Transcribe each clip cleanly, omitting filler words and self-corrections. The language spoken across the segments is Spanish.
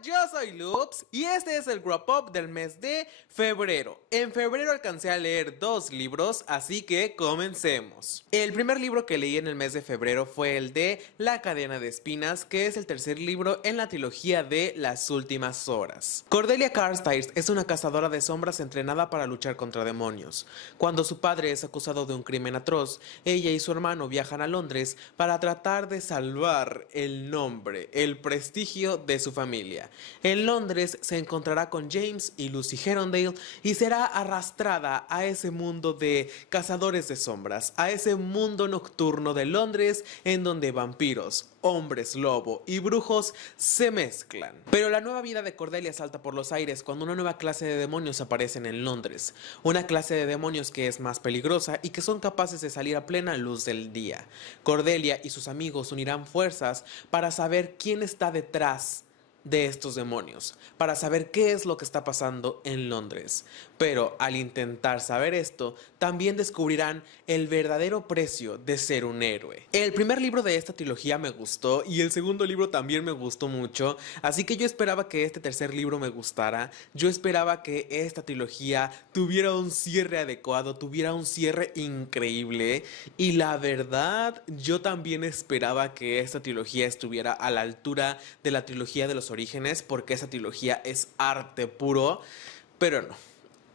Yo soy Loops y este es el Wrap Up del mes de febrero. En febrero alcancé a leer 2 libros, así que comencemos. El primer libro que leí en el mes de febrero fue el de La cadena de espinas, que es el tercer libro en la trilogía de Las últimas horas. Cordelia Carstairs es una cazadora de sombras entrenada para luchar contra demonios. Cuando su padre es acusado de un crimen atroz, ella y su hermano viajan a Londres para tratar de salvar el nombre, el prestigio de su familia. En Londres se encontrará con James y Lucy Herondale y será arrastrada a ese mundo de cazadores de sombras, a ese mundo nocturno de Londres en donde vampiros, hombres lobo y brujos se mezclan. Pero la nueva vida de Cordelia salta por los aires cuando una nueva clase de demonios aparecen en Londres. Una clase de demonios que es más peligrosa y que son capaces de salir a plena luz del día. Cordelia y sus amigos unirán fuerzas para saber quién está detrás de estos demonios, para saber qué es lo que está pasando en Londres. Pero al intentar saber esto, también descubrirán el verdadero precio de ser un héroe. El primer libro de esta trilogía me gustó y el segundo libro también me gustó mucho, así que yo esperaba que este tercer libro me gustara. Yo esperaba que esta trilogía tuviera un cierre adecuado, tuviera un cierre increíble, y la verdad, yo también esperaba que esta trilogía estuviera a la altura de la trilogía de los orígenes, porque esa trilogía es arte puro, pero no.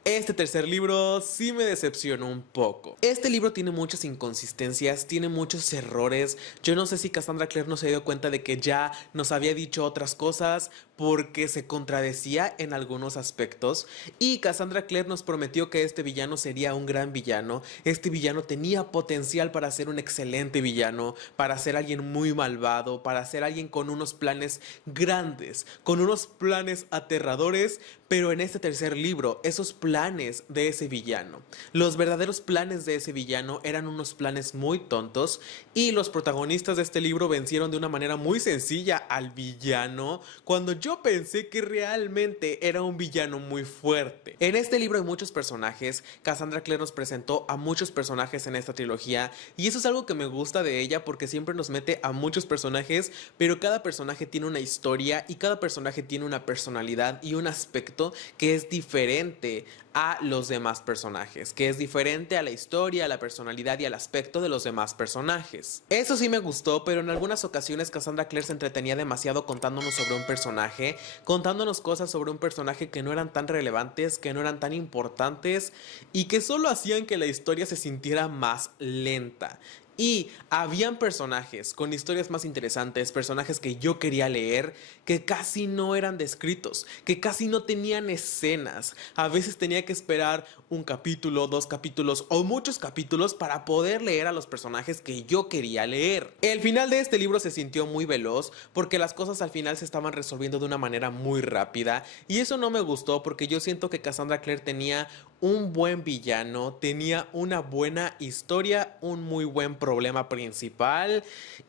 Este tercer libro sí me decepcionó un poco. Este libro tiene muchas inconsistencias, tiene muchos errores. Yo no sé si Cassandra Clare no se dio cuenta de que ya nos había dicho otras cosas porque se contradecía en algunos aspectos. Y Cassandra Clare nos prometió que este villano sería un gran villano. Este villano tenía potencial para ser un excelente villano, para ser alguien muy malvado, para ser alguien con unos planes grandes, con unos planes aterradores. Pero en este tercer libro, esos planes de ese villano, los verdaderos planes de ese villano eran unos planes muy tontos, y los protagonistas de este libro vencieron de una manera muy sencilla al villano, cuando yo pensé que realmente era un villano muy fuerte. En este libro hay muchos personajes. Cassandra Clare nos presentó a muchos personajes en esta trilogía, y eso es algo que me gusta de ella, porque siempre nos mete a muchos personajes, pero cada personaje tiene una historia y cada personaje tiene una personalidad y un aspecto que es diferente a los demás personajes, que es diferente a la historia, a la personalidad y al aspecto de los demás personajes. Eso sí me gustó, pero en algunas ocasiones Cassandra Clare se entretenía demasiado contándonos sobre un personaje, contándonos cosas sobre un personaje que no eran tan relevantes, que no eran tan importantes y que solo hacían que la historia se sintiera más lenta. Y habían personajes con historias más interesantes, personajes que yo quería leer, que casi no eran descritos, que casi no tenían escenas. A veces tenía que esperar un capítulo, 2 capítulos o muchos capítulos para poder leer a los personajes que yo quería leer. El final de este libro se sintió muy veloz porque las cosas al final se estaban resolviendo de una manera muy rápida, y eso no me gustó porque yo siento que Cassandra Clare tenía un buen villano, tenía una buena historia, un muy buen problema principal,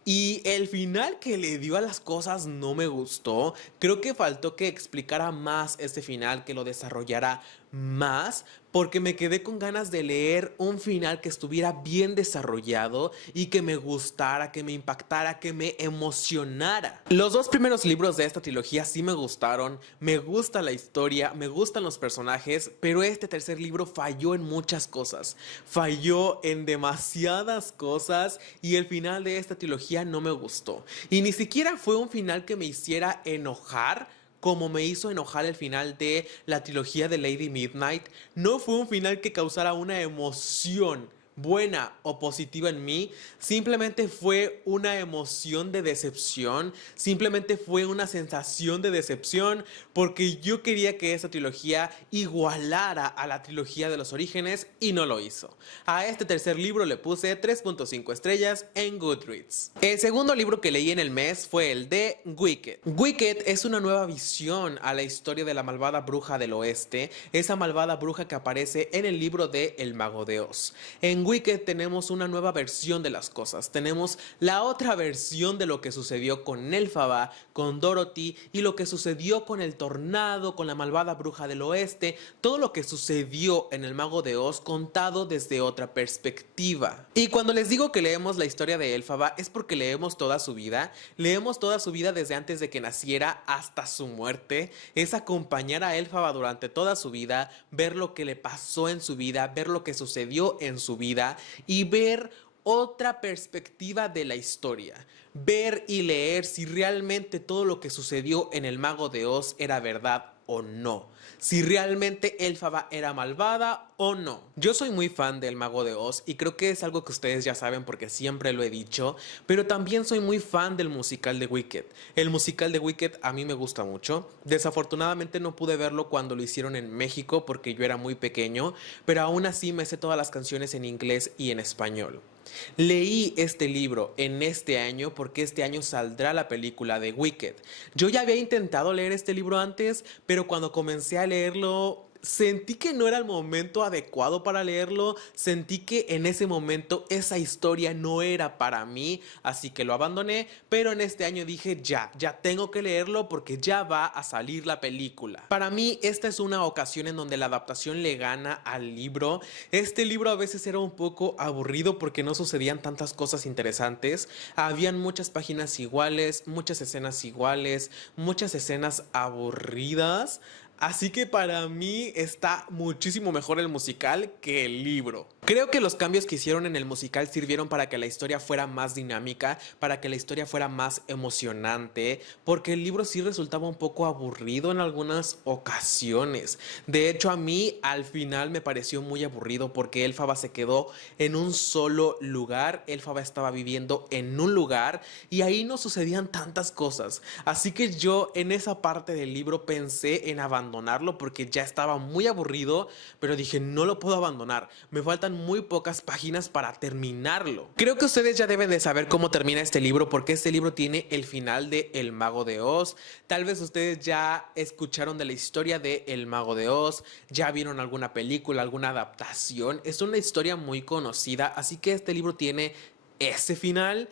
y el final que le dio a las cosas no me gustó. Creo que faltó que explicara más este final, que lo desarrollara más, porque me quedé con ganas de leer un final que estuviera bien desarrollado y que me gustara, que me impactara, que me emocionara. Los 2 primeros libros de esta trilogía sí me gustaron, me gusta la historia, me gustan los personajes, pero este tercer libro falló en muchas cosas, falló en demasiadas cosas, y el final de esta trilogía no me gustó. Y ni siquiera fue un final que me hiciera enojar como me hizo enojar el final de la trilogía de Lady Midnight. No fue un final que causara una emoción buena o positiva en mí, simplemente fue una emoción de decepción, simplemente fue una sensación de decepción, porque yo quería que esa trilogía igualara a la trilogía de los orígenes y no lo hizo. A este tercer libro le puse 3.5 estrellas en Goodreads. El segundo libro que leí en el mes fue el de Wicked. Wicked es una nueva visión a la historia de la malvada bruja del oeste, esa malvada bruja que aparece en el libro de El Mago de Oz. En Wicked tenemos una nueva versión de las cosas, tenemos la otra versión de lo que sucedió con Elphaba, con Dorothy y lo que sucedió con el tornado, con la malvada bruja del oeste, todo lo que sucedió en el Mago de Oz contado desde otra perspectiva. Y cuando les digo que leemos la historia de Elphaba es porque leemos toda su vida desde antes de que naciera hasta su muerte, es acompañar a Elphaba durante toda su vida, ver lo que le pasó en su vida, ver lo que sucedió en su vida y ver otra perspectiva de la historia. Ver y leer si realmente todo lo que sucedió en el Mago de Oz era verdad o no. Si realmente Elphaba era malvada o no. Yo soy muy fan del Mago de Oz y creo que es algo que ustedes ya saben porque siempre lo he dicho, pero también soy muy fan del musical de Wicked. El musical de Wicked a mí me gusta mucho. Desafortunadamente no pude verlo cuando lo hicieron en México porque yo era muy pequeño, pero aún así me sé todas las canciones en inglés y en español. Leí este libro en este año porque este año saldrá la película de Wicked. Yo ya había intentado leer este libro antes, pero cuando comencé a leerlo sentí que no era el momento adecuado para leerlo, sentí que en ese momento esa historia no era para mí, así que lo abandoné, pero en este año dije ya tengo que leerlo porque ya va a salir la película. Para mí esta es una ocasión en donde la adaptación le gana al libro. Este libro a veces era un poco aburrido porque no sucedían tantas cosas interesantes, habían muchas páginas iguales, muchas escenas aburridas. Así que para mí está muchísimo mejor el musical que el libro. Creo que los cambios que hicieron en el musical sirvieron para que la historia fuera más dinámica, para que la historia fuera más emocionante, porque el libro sí resultaba un poco aburrido en algunas ocasiones. De hecho, a mí al final me pareció muy aburrido porque Elphaba se quedó en un solo lugar, Elphaba estaba viviendo en un lugar y ahí no sucedían tantas cosas. Así que yo en esa parte del libro pensé en abandonarlo porque ya estaba muy aburrido, pero dije no lo puedo abandonar, me faltan muy pocas páginas para terminarlo. Creo que ustedes ya deben de saber cómo termina este libro porque este libro tiene el final de El Mago de Oz. Tal vez ustedes ya escucharon de la historia de El Mago de Oz, ya vieron alguna película, alguna adaptación, es una historia muy conocida, así que este libro tiene ese final,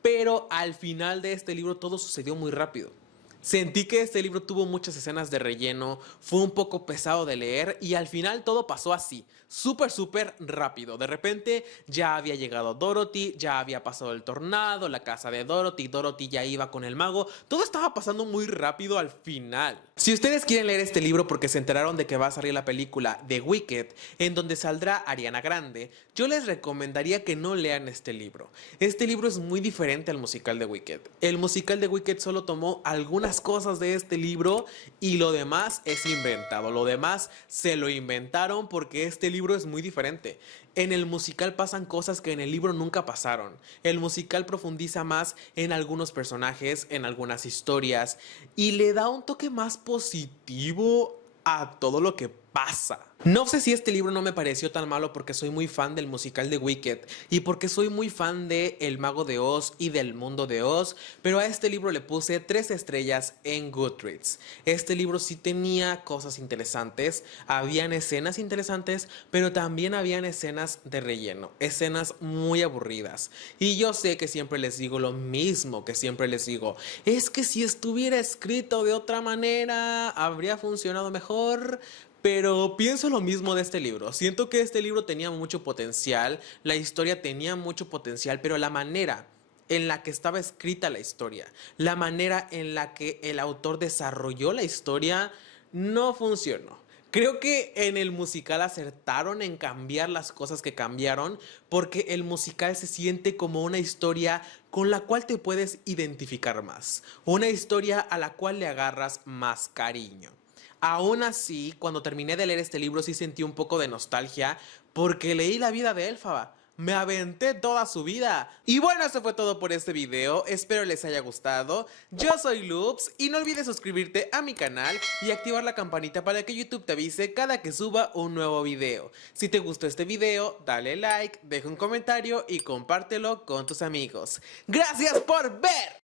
pero al final de este libro todo sucedió muy rápido. Sentí que este libro tuvo muchas escenas de relleno, fue un poco pesado de leer y al final todo pasó así, súper rápido. De repente ya había llegado Dorothy, ya había pasado el tornado, la casa de Dorothy ya iba con el mago, todo estaba pasando muy rápido al final. Si ustedes quieren leer este libro porque se enteraron de que va a salir la película de Wicked, en donde saldrá Ariana Grande, yo les recomendaría que no lean este libro. Este libro es muy diferente al musical de Wicked. El musical de Wicked solo tomó algunas cosas de este libro y lo demás es inventado. Lo demás se lo inventaron porque este libro es muy diferente. En el musical pasan cosas que en el libro nunca pasaron. El musical profundiza más en algunos personajes, en algunas historias y le da un toque más positivo a todo lo que pasa. No sé si este libro no me pareció tan malo porque soy muy fan del musical de Wicked y porque soy muy fan de El Mago de Oz y del Mundo de Oz, pero a este libro le puse 3 estrellas en Goodreads. Este libro sí tenía cosas interesantes, habían escenas interesantes, pero también habían escenas de relleno, escenas muy aburridas. Y yo sé que siempre les digo lo mismo que siempre les digo, es que si estuviera escrito de otra manera, habría funcionado mejor. Pero pienso lo mismo de este libro. Siento que este libro tenía mucho potencial, la historia tenía mucho potencial, pero la manera en la que estaba escrita la historia, la manera en la que el autor desarrolló la historia, no funcionó. Creo que en el musical acertaron en cambiar las cosas que cambiaron porque el musical se siente como una historia con la cual te puedes identificar más, una historia a la cual le agarras más cariño. Aún así, cuando terminé de leer este libro sí sentí un poco de nostalgia porque leí la vida de Elphaba. Me aventé toda su vida. Y bueno, eso fue todo por este video. Espero les haya gustado. Yo soy Loops y no olvides suscribirte a mi canal y activar la campanita para que YouTube te avise cada que suba un nuevo video. Si te gustó este video, dale like, deja un comentario y compártelo con tus amigos. ¡Gracias por ver!